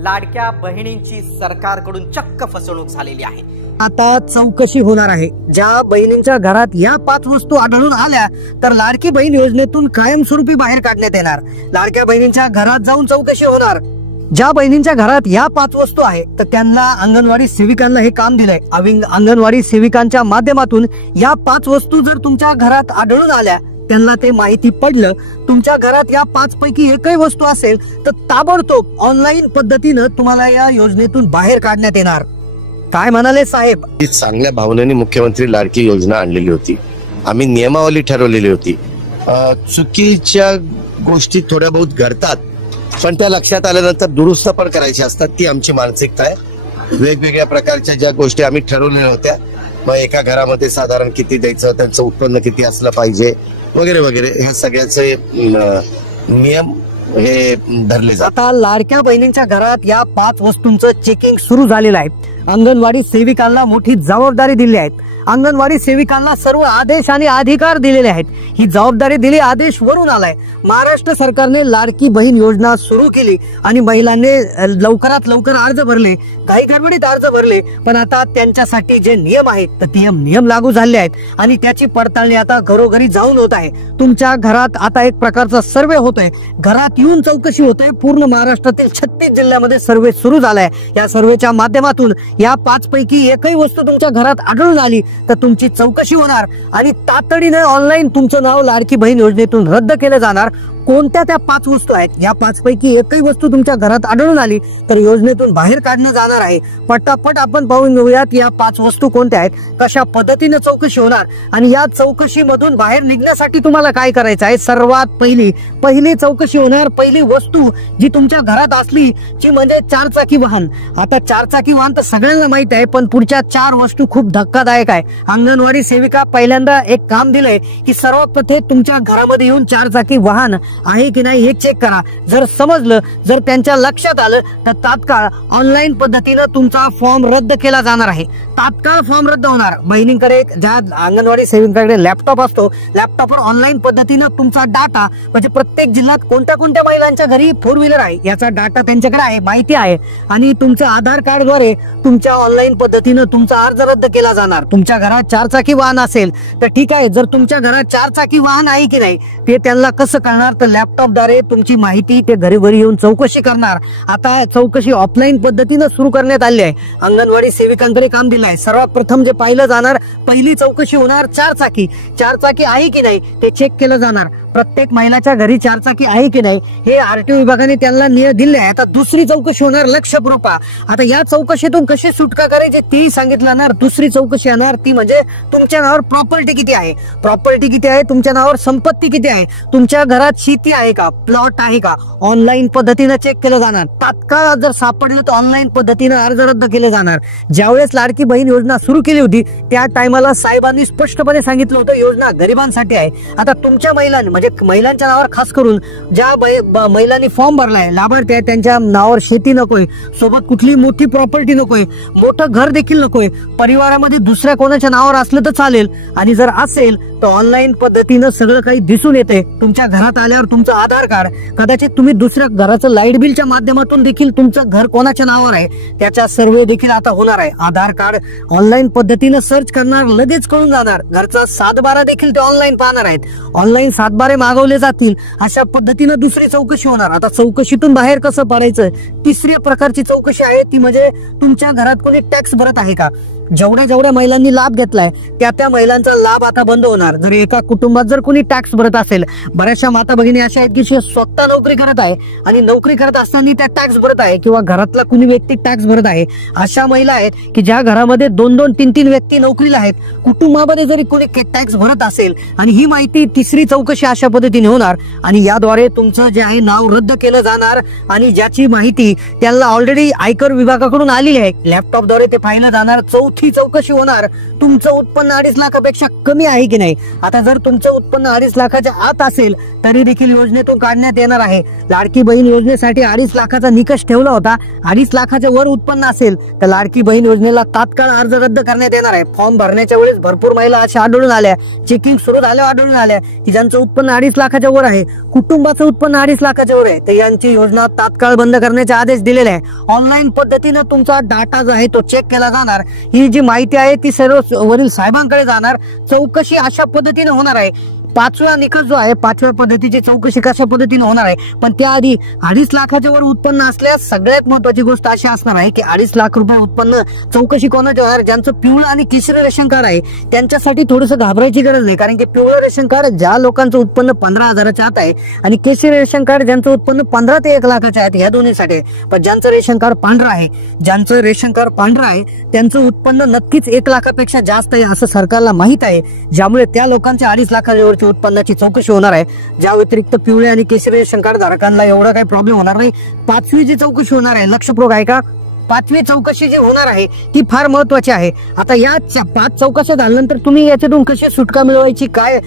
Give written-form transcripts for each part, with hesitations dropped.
लाडक्या बहिणींची सरकारकडून चक्क फसवणूक झालेली आहे। आता चौकशी होणार आहे। ज्या बहिणींच्या घरात या 5 वस्तू आढळून आल्या तर लाडकी बहीण योजनेतून कायमस्वरूपी बाहेर काढण्यात येणार। लाडक्या बहिणींच्या घरात जाऊन चौकशी होणार। ज्या बहिणींच्या घरात या 5 वस्तू आहे तर त्यांना अंगणवाडी सेविकांना हे काम दिलंय। अंगणवाडी सेविकांच्या माध्यमातून या 5 वस्तू जर तुमच्या घरात आढळून आल्या, त्यांना ते माहिती पडलं तुमच्या घरात या 5 पैकी एकही वस्तू असेल तर ताबडतोब ऑनलाईन पद्धतीने तुम्हाला या योजनेतून बाहेर काढण्यात येणार। काय म्हणाले साहेब? चांगल्या भावनेने मुख्यमंत्री लाडकी योजना आणलेली होती। आम्ही नियमावली ठरवलेली होती। चुकीच्या गोष्टी थोड्या बहुत घडतात, पण त्या लक्षात आल्यानंतर दुरुस्त पण करायची असतात। ती आमची मानसिकता आहे। वेगवेगळ्या प्रकारच्या ज्या गोष्टी आम्ही ठरवलेल्या होत्या, मग एका घरामध्ये साधारण किती द्यायचं, त्यांचं उत्पन्न किती असलं पाहिजे वगैरे वगैरे, ह्या सगळ्याचे नियम हे धरले जातात। आता लाडक्या बहिणींच्या घरात या 5 वस्तूंचं चेकिंग सुरू झालेलं आहे। अंगणवाडी सेविकांना मोठी जबाबदारी दिली आहे। अंगणवाडी सेविकांना सर्व आदेश आणि अधिकार दिलेले आहेत। ही जबाबदारी दिली, आदेश वरून आलाय। महाराष्ट्र सरकारने लाडकी बहीण योजना सुरू केली आणि महिलांनी लवकरात लवकर अर्ज भरले, काही गडबडीत अर्ज भरले, पण आता त्यांच्यासाठी जे नियम आहेत तर ते नियम लागू झाले आहेत आणि त्याची पडताळणी आता घरोघरी जाऊन होत आहे। तुमच्या घरात आता एक प्रकारचा सर्वे होतोय, घरात येऊन चौकशी होतोय। पूर्ण महाराष्ट्रातील 36 जिल्ह्यामध्ये सर्वे सुरू झालाय। या सर्वेच्या माध्यमातून या 5 पैकी एकही वस्तू तुमच्या घरात आढळून आली तर तुमची चौकशी होणार आणि तातडीने ऑनलाईन तुमचं नाव लाडकी बहीण योजनेतून रद्द केलं जाणार। कोणत्या त्या 5 वस्तू आहेत, या 5 पैकी एकही वस्तू तुमच्या घरात आढळून आली तर योजनेतून बाहेर काढणं जाणार आहे। पटापट आपण पाहून घेऊयात या 5 वस्तू कोणत्या आहेत, कशा पद्धतीने चौकशी होणार आणि या चौकशीमधून बाहेर निघण्यासाठी तुम्हाला काय करायचं आहे। सर्वात पहिली चौकशी होणार, पहिली वस्तू जी तुमच्या घरात असली ती म्हणजे 4 चाकी वाहन। आता 4 चाकी वाहन तर सगळ्यांना माहित आहे, पण पुढच्या 4 वस्तू खूप धक्कादायक आहे। अंगणवाडी सेविका पहिल्यांदा एक काम दिलंय की सर्वात प्रथम तुमच्या घरामध्ये येऊन 4 चाकी वाहन आहे की नाही हे चेक करा। जर समजलं, जर त्यांच्या लक्षात आलं तर तात्काळ ऑनलाईन पद्धतीने तुमचा फॉर्म रद्द केला जाणार आहे। तात्काळ फॉर्म रद्द होणार। बहिणींकडे ज्या अंगणवाडी सेविकांकडे लॅपटॉप असतो, लॅपटॉपवर ऑनलाईन पद्धतीने तुमचा डाटा म्हणजे प्रत्येक जिल्ह्यात कोणत्या कोणत्या महिलांच्या घरी 4 व्हीलर आहे याचा डाटा त्यांच्याकडे आहे, माहिती आहे आणि तुमच्या आधार कार्डद्वारे तुमच्या ऑनलाईन पद्धतीने तुमचा अर्ज रद्द केला जाणार। तुमच्या घरात 4 चाकी वाहन असेल तर ठीक आहे, जर तुमच्या घरात 4 चाकी वाहन आहे की नाही ते त्यांना कसं कळणार, तर लॅपटॉपद्वारे तुमची माहिती ते घरी येऊन चौकशी करणार। आता चौकशी ऑफलाईन पद्धतीने सुरू करण्यात आली आहे। अंगणवाडी सेविकांकडे काम दिलं आहे। सर्वात प्रथम जे पाहिलं जाणार, पहिली चौकशी होणार 4 चाकी आहे की नाही ते चेक केलं जाणार। प्रत्येक महिलाच्या घरी 4 चाकी आहे की नाही हे आरटीओ विभागाने त्यांना दिले आहे। आता दुसरी चौकशी होणार लक्षपूर्वक। आता या चौकशीतून कशी सुटका करायची तेही सांगितलं जाणार। दुसरी चौकशी येणार ती म्हणजे तुमच्या नावावर प्रॉपर्टी किती आहे, तुमच्या नावावर संपत्ती किती आहे, तुमच्या घरात शेती आहे का, प्लॉट आहे का, ऑनलाईन पद्धतीने चेक केलं जाणार। तात्काळ जर सापडलं तर ऑनलाईन पद्धतीने अर्ज रद्द केले जाणार। ज्यावेळेस लाडकी बहीण योजना सुरू केली होती त्या टायमाला साहेबांनी स्पष्टपणे सांगितलं होतं योजना गरिबांसाठी आहे। आता तुमच्या महिलांनी म्हणजे महिलांच्या नावावर खास करून ज्या महिलांनी फॉर्म भरलाय, लाभार्थी आहे, त्यांच्या नावावर शेती नकोय, सोबत कुठली मोठी प्रॉपर्टी नकोय, मोठं घर देखील नकोय, परिवारामध्ये दुसऱ्या कोणाच्या नावावर असलं तर चालेल आणि जर असेल तर ऑनलाईन पद्धतीने सगळं काही दिसून येते। तुमच्या घरात आल्यावर तुमचं आधार कार्ड, कदाचित तुम्ही दुसऱ्या घराचं लाईट बिलच्या माध्यमातून देखील तुमचं घर कोणाच्या नावावर आहे त्याचा सर्वे देखील आता होणार आहे। आधार कार्ड ऑनलाईन पद्धतीने सर्च करणार, लगेच कळून जाणार। घरचा 7/12 देखील ते ऑनलाईन पाहणार आहेत। ऑनलाईन 7/12 मागवले जातील। अशा पद्धतीने दुसरी चौकशी होणार। आता चौकशीतून बाहेर कसं पडायचं, तिसऱ्या प्रकारची चौकशी आहे ती म्हणजे तुमच्या घरात कोणी टॅक्स भरत आहे का। जेवढ्या महिलांनी लाभ घेतलाय त्या महिलांचा लाभ आता बंद होणार। जर एका कुटुंबात जर कोणी टॅक्स भरत असेल, बऱ्याचशा माता भगिनी अशा आहेत की स्वतः नोकरी करत आहे आणि नोकरी करत असताना त्या टॅक्स भरत आहे किंवा घरातला कुणी व्यक्ती टॅक्स भरत आहे, अशा महिला आहेत की ज्या घरामध्ये 2-2, 3-3 व्यक्ती नोकरीला आहेत, कुटुंबामध्ये जरी कोणी टॅक्स भरत असेल आणि ही माहिती तिसरी चौकशी अशा पद्धतीने होणार आणि याद्वारे तुमचं जे आहे नाव रद्द केलं जाणार आणि ज्याची माहिती त्यांना ऑलरेडी आयकर विभागाकडून आलेली आहे लॅपटॉपद्वारे ते पाहिलं जाणार। 4 मोठी चौकशी होणार, तुमचं उत्पन्न 2.5 लाखापेक्षा कमी आहे की नाही. आता जर तुमचं उत्पन्न 2.5 लाखाच्या आत असेल तरी देखील योजनेतून काढण्यात येणार आहे. लाडकी बहीण योजनेसाठी 2.5 लाखाचा निकष ठेवला होता. 2.5 लाखाच्या वर उत्पन्न असेल तर लाडकी बहीण योजनेला तात्काळ अर्ज रद्द करण्यात येणार आहे. फॉर्म भरण्याच्या वेळेस भरपूर महिला अशा आढळून आल्या, चेकिंग सुरू झाल्यावर आढळून आल्या की ज्यांचं उत्पन्न 2.5 लाखाच्या वर आहे, कुटुंबाचं उत्पन्न 2.5 लाखाच्या वर आहे, तर यांची योजना तात्काळ बंद करण्याचे आदेश दिलेले आहे. ऑनलाईन पद्धतीने तुमचा डाटा जो आहे तो चेक केला जाणार. ही जी माहिती आहे ती सर्व वरील साहेबांकडे जाणार. चौकशी अशा पद्धतीने होणार आहे. 5वा निकष जो आहे, 5व्या पद्धतीची चौकशी कशा पद्धतीने होणार आहे, पण त्याआधी 2.5 लाखाच्या वर उत्पन्न असल्यास सगळ्यात महत्वाची गोष्ट अशी असणार आहे की 2.5 लाख रुपये उत्पन्न चौकशी कोणाचे होणार, ज्यांचं पिवळं आणि केशरी रेशन कार्ड आहे त्यांच्यासाठी थोडंसं घाबरायची गरज नाही. कारण की पिवळं रेशन कार्ड ज्या लोकांचं उत्पन्न 15,000च्या आत आहे आणि केशरी रेशन कार्ड ज्यांचं उत्पन्न 15 ते 1 लाखाच्या आहेत, ह्या दोन्हीसाठी. पण ज्यांचं रेशन कार्ड पांढरं आहे, त्यांचं उत्पन्न नक्कीच 1 लाखापेक्षा जास्त आहे असं सरकारला माहित आहे. ज्यामुळे त्या लोकांच्या 2.5 लाखाच्या उत्पन्नाची चौकशी होणार आहे. ज्या व्यतिरिक्त पिवळे आणि केशरी रेशन कार्ड धारकांना एवढा काही प्रॉब्लेम होणार नाही. 5वी जी चौकशी होणार आहे, लक्षपूर्वक आहे का, 5वी चौकशी जी होणार आहे ती फार महत्वाची आहे. आता या 5 चौकशा झाल्यानंतर तुम्ही याच्यातून कशी सुटका मिळवायची, काय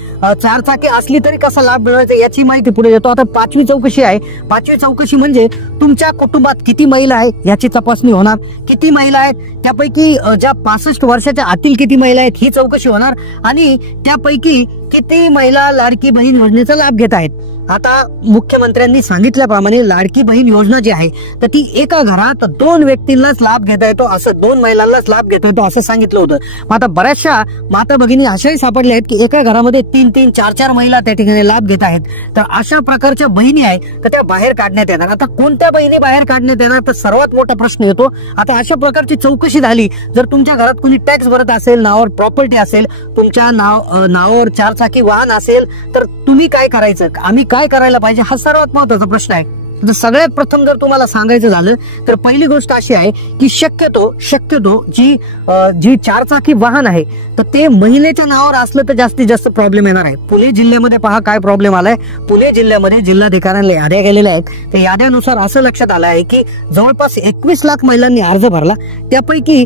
4 चाकी असली तरी कसा लाभ मिळवायचा याची माहिती पुढे देतो. आता 5वी चौकशी आहे. 5वी चौकशी म्हणजे तुमच्या कुटुंबात किती महिला आहेत याची तपासणी होणार. किती महिला आहेत त्यापैकी ज्या 65 वर्षाच्या आतील किती महिला आहेत ही चौकशी होणार आणि त्यापैकी किती महिला लाडकी बहीण योजनेचा लाभ घेत आहेत. आता मुख्यमंत्र्यांनी सांगितल्याप्रमाणे लाडकी बहीण योजना जी आहे तर ती एका घरात 2 व्यक्तींनाच लाभ घेता येतो, असं 2 महिलांनाच लाभ घेता येतो असं सांगितलं होतं. आता बऱ्याचशा माता भगिनी अशाही सापडल्या आहेत की एका घरामध्ये 3-3, 4-4 महिला त्या ठिकाणी लाभ घेत आहेत. तर अशा प्रकारच्या बहिणी आहेत तर त्या बाहेर काढण्यात येणार. आता कोणत्या बहिणी बाहेर काढण्यात येणार तर सर्वात मोठा प्रश्न येतो. आता अशा प्रकारची चौकशी झाली, जर तुमच्या घरात कोणी टॅक्स भरत असेल, नावावर प्रॉपर्टी असेल, तुमच्या नावावर 4 चाकी वाहन असेल तर तुम्ही काय करायचं, आम्ही काय करायला पाहिजे, हा सर्वात महत्वाचा प्रश्न आहे. तर सगळ्यात प्रथम जर तुम्हाला सांगायचं झालं तर पहिली गोष्ट अशी आहे की शक्यतो जी 4 चाकी वाहन आहे तर ते महिलेच्या नावावर असलं तर जास्तीत जास्त प्रॉब्लेम येणार आहे. पुणे जिल्ह्यामध्ये पहा काय प्रॉब्लेम आलाय. पुणे जिल्ह्यामध्ये जिल्हाधिकाऱ्यांना याद्या गेलेल्या आहेत. त्या याद्यानुसार असं लक्षात आलं आहे की जवळपास 21 लाख महिलांनी अर्ज भरला. त्यापैकी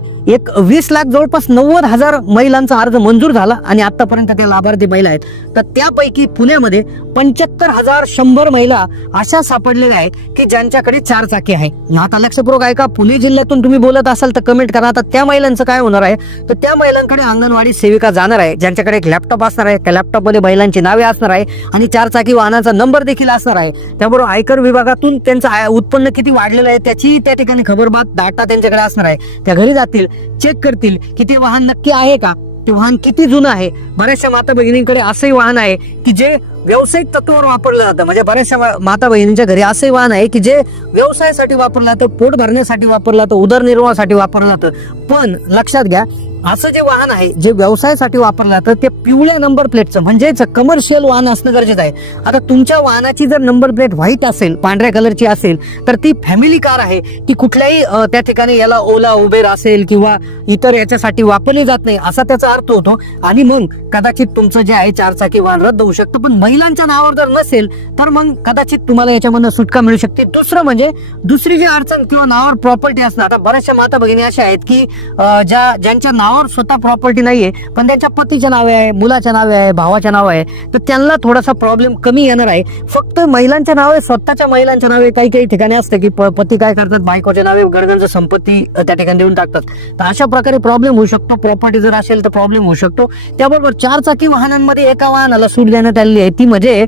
20 लाख जवळपास 90,000 महिलांचा अर्ज मंजूर झाला आणि आतापर्यंत त्या लाभार्थी महिला आहेत. तर त्यापैकी पुण्यामध्ये 75,100 महिला अशा सापडलेल्या आहेत की ज्यांच्याकडे 4 चाकी आहे. आता लक्षपूर्वक आहे का, पुणे जिल्ह्यातून तुम्ही बोलत असाल तर कमेंट करा. आता त्या महिलांचं काय होणार आहे तर त्या महिलांकडे अंगणवाडी सेविका जाणार आहे, ज्यांच्याकडे एक लॅपटॉप असणार आहे. त्या लॅपटॉपमध्ये महिलांची नावे असणार आहे आणि 4 चाकी वाहनाचा नंबर देखील असणार आहे. त्याबरोबर आयकर विभागातून त्यांचं उत्पन्न किती वाढलेलं आहे त्याची त्या ठिकाणी खबरबात डाटा त्यांच्याकडे असणार आहे. त्या घरी जातील, चेक करतील की ते वाहन नक्की आहे का, ते वाहन किती जुनं आहे. बऱ्याचशा माता भगिनींकडे असंही वाहन आहे की जे व्यावसायिक तत्वावर वापरलं जातं. म्हणजे बऱ्याचशा माता बहिणींच्या घरी असंही वाहन आहे की जे व्यवसायासाठी वापरलं जातं, पोट भरण्यासाठी वापरलं जातं, उदरनिर्वाहासाठी वापरलं जातं. पण लक्षात घ्या, असं जे वाहन आहे जे व्यवसायासाठी वापरलं जातं ते पिवळ्या नंबर प्लेटचं म्हणजेच कमर्शियल वाहन असणं गरजेचं आहे. आता तुमच्या वाहनाची जर नंबर प्लेट व्हाईट असेल, पांढऱ्या कलरची असेल तर ती फॅमिली कार आहे, ती कुठल्याही त्या ठिकाणी याला ओला उबेर असेल किंवा इतर याच्यासाठी वापरली जात नाही असा त्याचा अर्थ होतो. आणि मग कदाचित तुमचं जे आहे 4 चाकी वाहन रद्द होऊ शकतं. पण महिलांच्या नावावर जर नसेल तर मग कदाचित तुम्हाला याच्यामधून सुटका मिळू शकते. दुसरं म्हणजे दुसरी जी अडचण किंवा नावावर प्रॉपर्टी असणं. आता बऱ्याचशा माता भगिनी अशा आहेत की ज्यांच्या नावावर स्वतः प्रॉपर्टी नाहीये पण त्यांच्या पतीच्या नावे आहे, मुलाच्या नावे आहे, भावाच्या नावे आहे, तर त्यांना थोडासा प्रॉब्लेम कमी येणार आहे. फक्त महिलांच्या नावे, स्वतःच्या महिलांच्या नावे काही ठिकाणी असते की पती काय करतात, बायकोच्या नावे गरजेचं संपत्ती त्या ठिकाणी देऊन टाकतात. तर अशा प्रकारे प्रॉब्लेम होऊ शकतो. प्रॉपर्टी जर असेल तर प्रॉब्लेम होऊ शकतो. त्याबरोबर 4 चाकी वाहनांमध्ये एका वाहनाला सूट देण्यात आलेली आहे, ती म्हणजे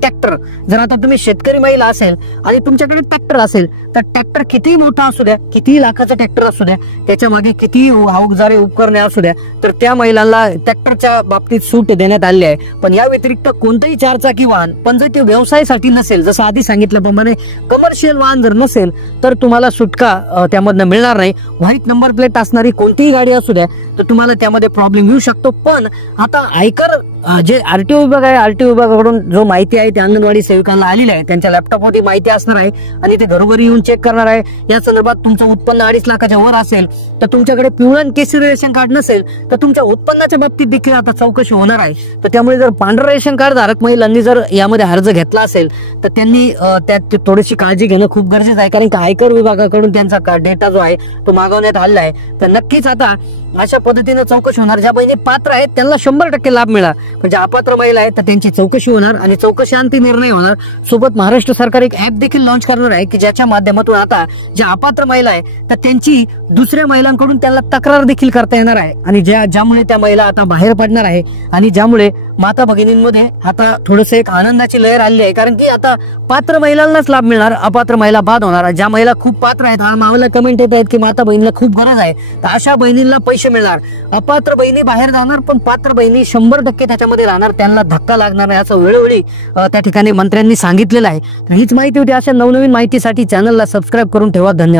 ट्रॅक्टर. जर आता तुम्ही शेतकरी महिला असेल आणि तुमच्याकडे ट्रॅक्टर असेल तर ट्रॅक्टर कितीही मोठा असू द्या, कितीही लाखाचा ट्रॅक्टर असू द्या, त्याच्या मागे कितीही अवजारे उपकरणे असू द्या, तर त्या महिलांना ट्रॅक्टरच्या बाबतीत सूट देण्यात आली आहे. पण या व्यतिरिक्त कोणतंही 4 चाकी वाहन पण जर ते व्यवसायासाठी नसेल, जसं आधी सांगितल्याप्रमाणे कमर्शियल वाहन जर नसेल तर तुम्हाला सुटका त्यामधनं मिळणार नाही. व्हाईट नंबर प्लेट असणारी कोणतीही गाडी असू द्या तर तुम्हाला त्यामध्ये प्रॉब्लेम येऊ शकतो. पण आता आयकर जे आरटीओ विभाग आहे, आरटीओ विभागाकडून जो माहिती आहे आहे ते अंगणवाडी सेविकांना आलेली आहे. त्यांच्या लॅपटॉपवरती माहिती असणार आहे आणि ते घरोघरी येऊन चेक करणार आहे. या संदर्भात तुमचं उत्पन्न 2.5 लाखाच्या वर असेल तर तुमच्याकडे पिवळं आणि केशरी रेशन कार्ड नसेल तर तुमच्या उत्पन्नाच्या बाबतीत देखील आता चौकशी होणार आहे. तर त्यामुळे जर पांढरं रेशन कार्ड धारक महिलांनी जर यामध्ये अर्ज घेतला असेल तर त्यांनी त्यात थोडीशी काळजी घेणं खूप गरजेचं आहे. कारण की आयकर विभागाकडून त्यांचा डेटा जो आहे तो मागवण्यात आलेला आहे. तर नक्कीच आता अशा पद्धतीने चौकशी होणार. ज्या बहिणी पात्र आहेत त्यांना 100% लाभ मिळणार. म्हणजे अपात्र महिला आहेत तर त्यांची चौकशी होणार आणि चौकशी अंती निर्णय होणार. सोबत महाराष्ट्र सरकार एक ऍप देखील लॉन्च करणार आहे की ज्याच्या माध्यमातून आता ज्या अपात्र महिला आहे तर त्यांची दुसऱ्या महिलांकडून त्यांना तक्रार देखील करता येणार आहे आणि ज्यामुळे त्या महिला आता बाहेर पडणार आहे आणि ज्यामुळे माता भगिनींमध्ये आता थोडंसं एक आनंदाची लहर आलेली आहे. कारण की आता पात्र महिलांनाच लाभ मिळणार, अपात्र महिला बाद होणार. ज्या महिला खूप पात्र आहेत, मला कमेंट येत आहेत की माता बहिणीला खूप गरज आहे, तर अशा बहिणींना पैसे मिळणार. अपात्र बहिणी बाहेर जाणार पण पात्र बहिणी 100% त्याच्यामध्ये राहणार, त्यांना धक्का लागणार नाही असं वेळोवेळी त्या ठिकाणी मंत्र्यांनी सांगितलेलं आहे. तर हीच माहिती होती. अशा नवनवीन माहितीसाठी चॅनलला सबस्क्राईब करून ठेवा. धन्यवाद.